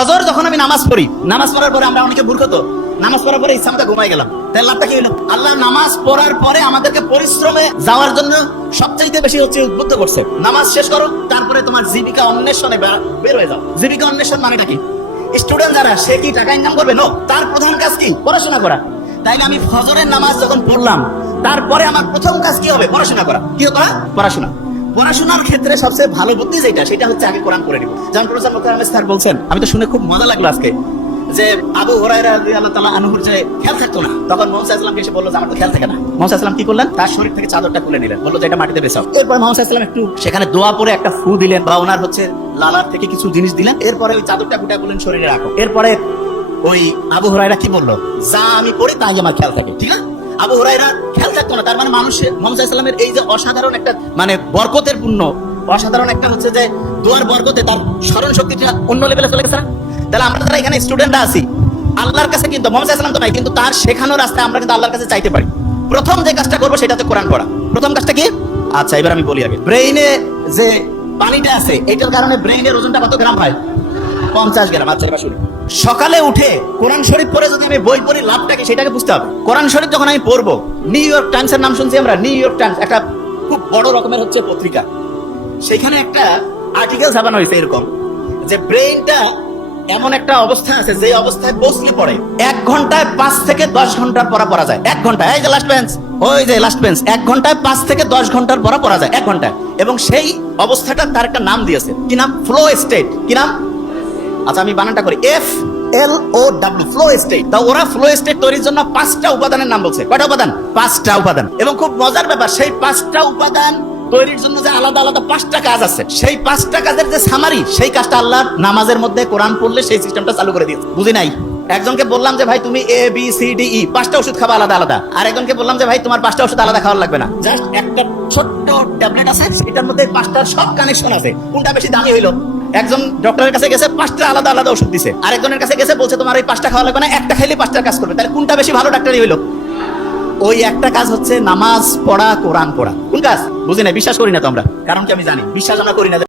ফজর যখন আমি নামাজ পড়ি, নামাজ পড়ার পরে আমরা অনেকে মূর্খ তো, নামাজ পড়ার পরে ইচ্ছা মতো ঘুমাই গেলাম, তাই লাভটা কি হলো? আল্লাহ নামাজ পড়ার পরে আমাদেরকে পরিশ্রমে যাওয়ার জন্য সবচাইতে বেশি হচ্ছে উদ্বুদ্ধ করছে। নামাজ শেষ করো, তারপরে তোমার জীবিকা অন্বেষণে বের হয়ে যাও। জীবিকা অন্বেষণ মানেটা কি? স্টুডেন্ট যারা, সে কি টাকা ইনকাম করবে? নো, তার প্রধান কাজ কি? পড়াশোনা করা। তাই আমি ফজরের নামাজ যখন পড়লাম, তারপরে আমার প্রথম কাজ কি হবে? পড়াশোনা করা। কি করা? পড়াশোনা। পড়াশোনার ক্ষেত্রে সবচেয়ে ভালো বুদ্ধি যেটা, সেটা হচ্ছে আগে কোরআন পড়ে নিব। যেমন প্রফেসর মুখতার আহমেদ স্যার বলছেন, আমি তো শুনে খুব মজা লাগলো আজকে, যে আবু হুরায়রা রাদিয়াল্লাহু তাআলা আনহুর যে খেয়াল থাকতো না, তখন মুহাম্মদ সাল্লাল্লাহু আলাইহি ওয়াসাল্লাম এসে বলল যে আমার তো খেয়াল থাকে না। মুহাম্মদ সাল্লাল্লাহু আলাইহি ওয়াসাল্লাম কি করলেন? তার শরীর থেকে চাদরটা খুলে নিলেন, বলল যে এটা মাটিতে বেছাও। এরপর মুহাম্মদ সাল্লাল্লাহু আলাইহি ওয়াসাল্লাম একটু সেখানে দোয়া পড়ে একটা ফু দিলেন, বা ওনার হচ্ছে লালার থেকে কিছু জিনিস দিলেন। এরপরে ওই চাদরটা গুটা করলেন, শরীরে রাখো। এরপরে ওই আবু হুরায়রা কি বললো? যা আমি পড়ি তাই আমার খেয়াল থাকে, ঠিক আছে? আবু হুরায়রা খেয়াল থাকতো না, তার মানে মানুষের মুহাম্মদ সাল্লাল্লাহু আলাইহি ওয়াসাল্লামের এই যে অসাধারণ একটা মানে বরকতের পূর্ণ, অসাধারণ একটা হচ্ছে যে দোয়ার বরকতে তার স্মরণ শক্তিটা অন্য লেভেলে চলে গেছে না? তাহলে আমরা যারা এখানে স্টুডেন্টরা আছি, আল্লাহর কাছে কিন্তু মুহাম্মদ সাল্লাল্লাহু আলাইহি ওয়াসাল্লাম তো নাই, কিন্তু তার শেখানোর রাস্তায় আমরা কিন্তু আল্লাহর কাছে চাইতে পারি। প্রথম যে কাজটা করবো সেটা হচ্ছে কোরআন পড়া। প্রথম কাজটা কি? আচ্ছা, এবার আমি বলি আগে। ব্রেইনে যে পানিটা আছে, এটার কারণে ব্রেইনের ওজনটা কত গ্রাম হয়? 50 গ্রাম। আচ্ছা, এবার শুনি। সকালে উঠে কোরআন শরীফ পড়ে যদি আমি বই পড়ি, লাভটা কি সেটাকে বুঝতে হবে। কোরআন শরীফ যখন আমি পড়বো, নিউ ইয়র্ক টাইমস এর নাম শুনছি আমরা। নিউ ইয়র্ক টাইমস একটা খুব বড় রকমের হচ্ছে পত্রিকা, সেখানে একটা আর্টিকেল ছাপানো হয়েছে এরকম, যে ব্রেইনটা এমন একটা অবস্থা আছে যে অবস্থায় বসলে পড়ে 1 ঘন্টায় 5 থেকে 10 ঘন্টার পড়া যায়। 1 ঘন্টায়, এই যে লাস্ট বেঞ্চ, ওই যে লাস্ট বেঞ্চ, 1 ঘন্টায় 5 থেকে 10 ঘন্টার পড়া যায় 1 ঘন্টায়। এবং সেই অবস্থাটা তার একটা নাম দিয়েছে, কি নাম? Flow state. কি নাম? আচ্ছা, আমি বানানটা করি, FLOW, ফ্লো স্টেট। তা ওরা ফ্লো স্টেট তৈরির জন্য 5টা উপাদানের নাম বলছে। কয়টা উপাদান? 5টা উপাদান। এবং খুব মজার ব্যাপার, সেই 5টা উপাদান তৈরির জন্য যে আলাদা আলাদা 5টা কাজ আছে, সেই 5টা কাজের যে সামারি, সেই কাজটা আল্লাহ নামাজের মধ্যে কোরআন পড়লে সেই সিস্টেমটা চালু করে দিয়েছে। বুঝি নাই? একজনকে বললাম যে ভাই তুমি ABCDE 5টা ওষুধ খাবা আলাদা আলাদা, আর একজনকে বললাম যে ভাই তোমার 5টা ওষুধ আলাদা খাওয়ার লাগবে না, জাস্ট একটা ছোট্ট ট্যাবলেট আছে, সেটার মধ্যে 5টার সব কানেকশন আছে। কোনটা বেশি দামি হইলো? একজন ডক্টরের কাছে গেছে, 5টা আলাদা আলাদা ওষুধ দিছে, আরেকজনের কাছে গেছে, বলছে তোমার এই 5টা খাওয়া লাগবে না, একটা খাইলে 5টার কাজ করবে। তাহলে কোনটা বেশি ভালো ডাক্তারই হইলো? ওই একটা কাজ হচ্ছে নামাজ পড়া, কোরআন পড়া। কোন কাজ? বুঝি না, বিশ্বাস করি না তো আমরা। কারণ কি? আমি জানি বিশ্বাস আমরা করি না।